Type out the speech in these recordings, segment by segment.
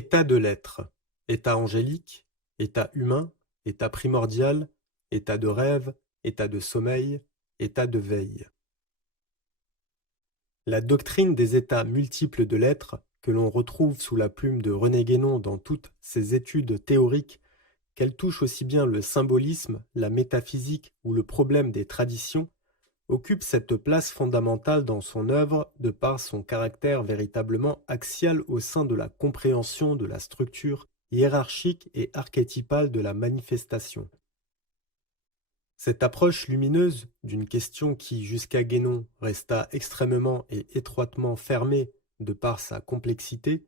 État de l'être, état angélique, état humain, état primordial, état de rêve, état de sommeil, état de veille. La doctrine des états multiples de l'être, que l'on retrouve sous la plume de René Guénon dans toutes ses études théoriques, qu'elle touche aussi bien le symbolisme, la métaphysique ou le problème des traditions, occupe cette place fondamentale dans son œuvre de par son caractère véritablement axial au sein de la compréhension de la structure hiérarchique et archétypale de la manifestation. Cette approche lumineuse d'une question qui, jusqu'à Guénon, resta extrêmement et étroitement fermée de par sa complexité,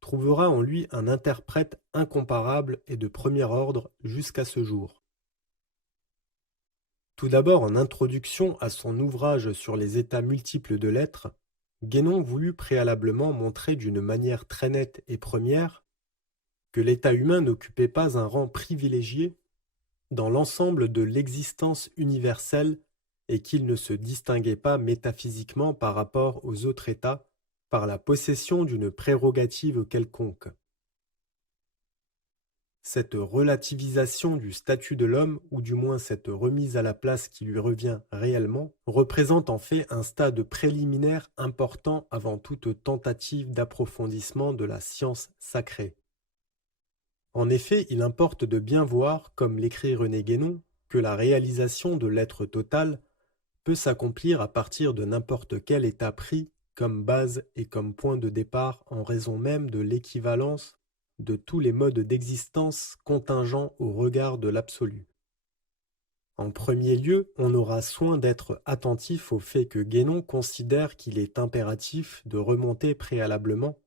trouvera en lui un interprète incomparable et de premier ordre jusqu'à ce jour. Tout d'abord, en introduction à son ouvrage sur les états multiples de l'être, Guénon voulut préalablement montrer d'une manière très nette et première que l'état humain n'occupait pas un rang privilégié dans l'ensemble de l'existence universelle et qu'il ne se distinguait pas métaphysiquement par rapport aux autres états par la possession d'une prérogative quelconque. Cette relativisation du statut de l'homme, ou du moins cette remise à la place qui lui revient réellement, représente en fait un stade préliminaire important avant toute tentative d'approfondissement de la science sacrée. En effet, il importe de bien voir, comme l'écrit René Guénon, que la réalisation de l'être total peut s'accomplir à partir de n'importe quel état pris comme base et comme point de départ en raison même de l'équivalence de tous les modes d'existence contingents au regard de l'absolu. En premier lieu, on aura soin d'être attentif au fait que Guénon considère qu'il est impératif de remonter préalablement,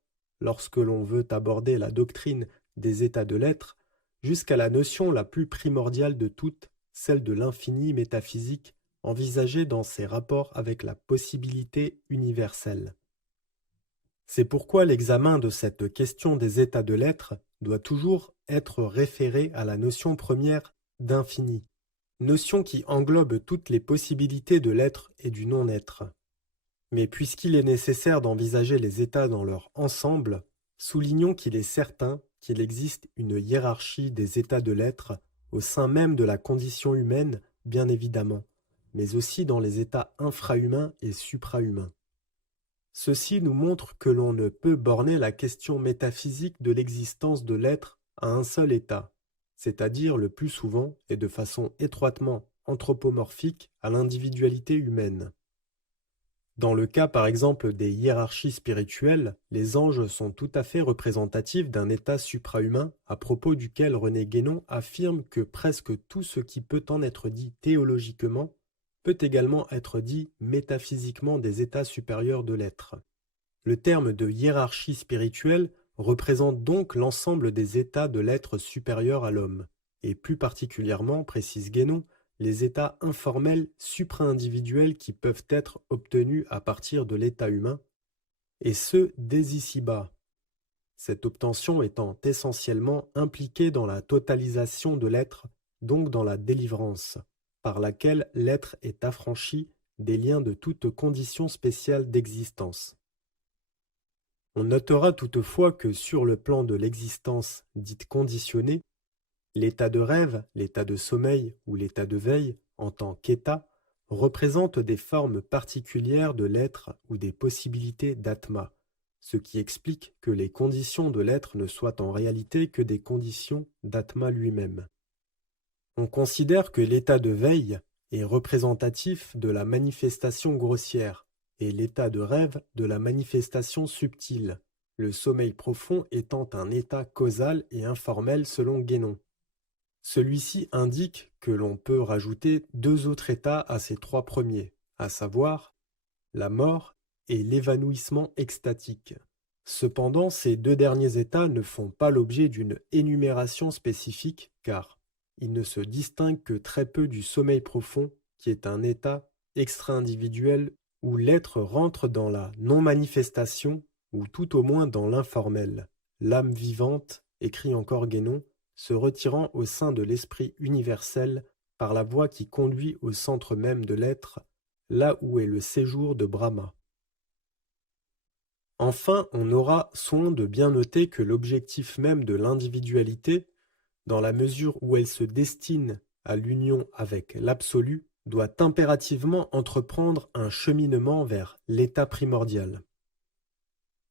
lorsque l'on veut aborder la doctrine des états de l'être, jusqu'à la notion la plus primordiale de toutes, celle de l'infini métaphysique, envisagée dans ses rapports avec la possibilité universelle. C'est pourquoi l'examen de cette question des états de l'être doit toujours être référé à la notion première d'infini, notion qui englobe toutes les possibilités de l'être et du non-être. Mais puisqu'il est nécessaire d'envisager les états dans leur ensemble, soulignons qu'il est certain qu'il existe une hiérarchie des états de l'être au sein même de la condition humaine, bien évidemment, mais aussi dans les états infrahumains et suprahumains. Ceci nous montre que l'on ne peut borner la question métaphysique de l'existence de l'être à un seul état, c'est-à-dire le plus souvent et de façon étroitement anthropomorphique à l'individualité humaine. Dans le cas par exemple des hiérarchies spirituelles, les anges sont tout à fait représentatifs d'un état suprahumain à propos duquel René Guénon affirme que presque tout ce qui peut en être dit théologiquement peut également être dit métaphysiquement des états supérieurs de l'être. Le terme de hiérarchie spirituelle représente donc l'ensemble des états de l'être supérieur à l'homme, et plus particulièrement, précise Guénon, les états informels supra-individuels qui peuvent être obtenus à partir de l'état humain, et ce dès ici-bas, cette obtention étant essentiellement impliquée dans la totalisation de l'être, donc dans la délivrance, par laquelle l'être est affranchi des liens de toute condition spéciale d'existence. On notera toutefois que sur le plan de l'existence dite conditionnée, l'état de rêve, l'état de sommeil ou l'état de veille, en tant qu'état, représente des formes particulières de l'être ou des possibilités d'atma, ce qui explique que les conditions de l'être ne soient en réalité que des conditions d'atma lui-même. On considère que l'état de veille est représentatif de la manifestation grossière et l'état de rêve de la manifestation subtile, le sommeil profond étant un état causal et informel selon Guénon. Celui-ci indique que l'on peut rajouter deux autres états à ces trois premiers, à savoir la mort et l'évanouissement extatique. Cependant, ces deux derniers états ne font pas l'objet d'une énumération spécifique car ils ne se distinguent que très peu du sommeil profond qui est un état extra-individuel où l'être rentre dans la non-manifestation ou tout au moins dans l'informel. L'âme vivante, écrit encore Guénon, se retirant au sein de l'esprit universel par la voie qui conduit au centre même de l'être, là où est le séjour de Brahma. Enfin, on aura soin de bien noter que l'objectif même de l'individualité, dans la mesure où elle se destine à l'union avec l'absolu, doit impérativement entreprendre un cheminement vers l'état primordial.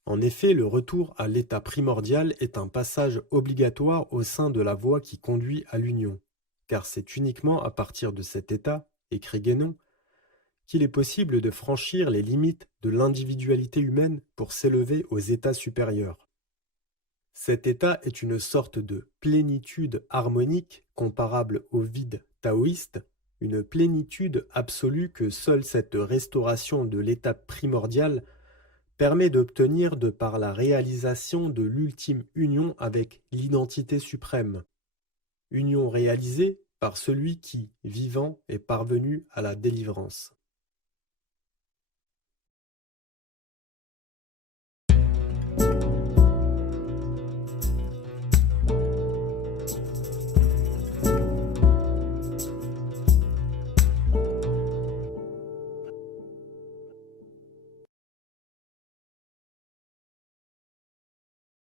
En effet, le retour à l'état primordial est un passage obligatoire au sein de la voie qui conduit à l'union, car c'est uniquement à partir de cet état, écrit Guénon, qu'il est possible de franchir les limites de l'individualité humaine pour s'élever aux états supérieurs. Cet état est une sorte de plénitude harmonique comparable au vide taoïste, une plénitude absolue que seule cette restauration de l'état primordial permet d'obtenir de par la réalisation de l'ultime union avec l'identité suprême, union réalisée par celui qui, vivant, est parvenu à la délivrance.